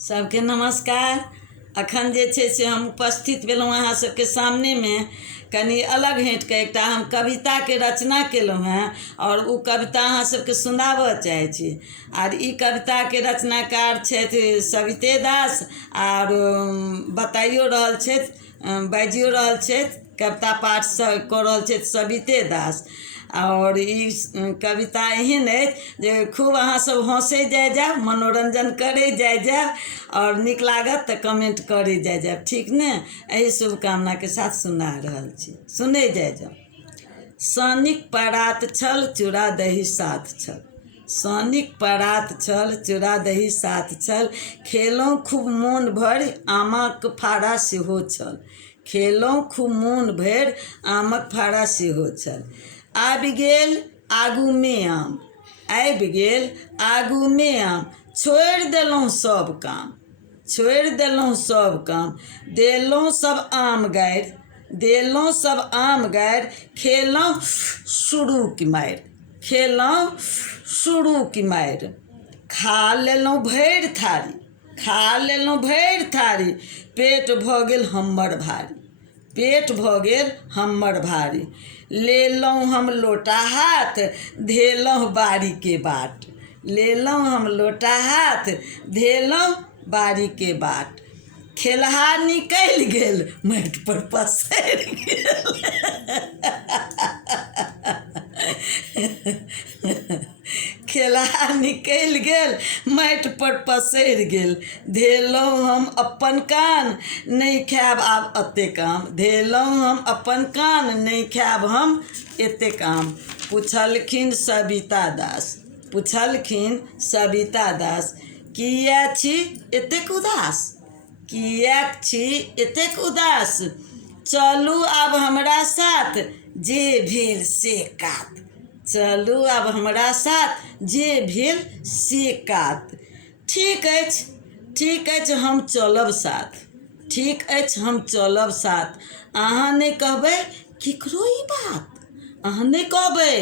सबके नमस्कार। अखन जे छे से हम उपस्थित भेलहुँ अहाँ सबके सामने में कनी अलग हट के एक हम कविता के रचना केलहुँ हैं और उ कविता अहाँ सबके सुनाबऽ चाहे छी। आर ई कविता के रचनाकार छथि सविते दास और बताइयो रहल छथि बाजियो रहल छथि कविता पाठ कऽ रहल छथि सविते दास। और ई कविता एहन अछि जे खूब अहाँ सब हँसे जाए मनोरंजन करे जाए और निक लागत तो कमेंट करे जाए ठीक ने। यही शुभकामना के साथ सुना रहल छी, सुने जाए। सानिक परात छल चूड़ा दही साथ छल, सानिक परात छल चूड़ा दही साथ छल, खेलौं खूब मोन भरि आमक फाड़ा सेहो छल, खेलौं खूब मोन भरि आमक फाड़ा सेहो छल। आबि गेल आगू में आम, आबि गेल आगू में आम, छोड़ि देलहुँ सब काम, छोड़ि देलहुँ सब काम, देलहुँ सब आम गारि, देलहुँ सब आम गारि, खेलौं शुरू की मारि, खेलौं शुरू की मारि। खा लेलहुँ भरि थारी, खा लेलहुँ भरि थारी, पेट भऽ गेल हम्मर भारी, पेट भऽ गेल हम्मर भारी। लेलहुँ हम लोटा हाथ धेलहुँ बारी के बाट, लेलहुँ हम लोटा हाथ धेलहुँ बारी के बाट। खेलहा निकलि गेल माटि पर पसरि गेल खेलहा निकलि गेल माटि पर पसरि गेल, धेलहुँ हम अपन कान नहीं खायब आब एतेक आम, धेलहुँ हम अपन कान नहीं खायब हम एतेक आम। पुछलखिन सविता दास, पुछलखिन सविता दास, किया छी एतेक उदास, किया छी एतेक उदास, चलू आब हमरा साथ जे भेल से कात, चलू आब हमरा साथ जे भेल से कात। ठीक अछि, ठीक अछि हम चलब साथ, ठीक अछि हम चलब साथ, अहाँ नहीं कहबै केकरो ई बात, अहाँ नहीं कहबै,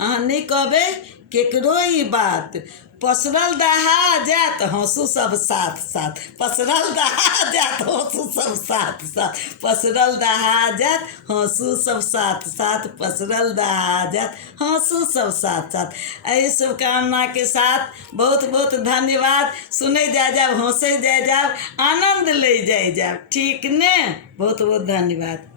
अहाँ नहीं कहबै केकरो ई बात। पसरल दहा जात हँसू सब साथ साथ, पसरल दहा जात हँसू सब साथ साथ, पसरल दहा जात हँसू सब साथ साथ, पसरल दहा जात हँसू सब साथ साथ। यही शुभकामना के साथ बहुत बहुत धन्यवाद। सुने जाए, हँसे जाए, आनंद ले जाए, ठीक ने। बहुत बहुत धन्यवाद।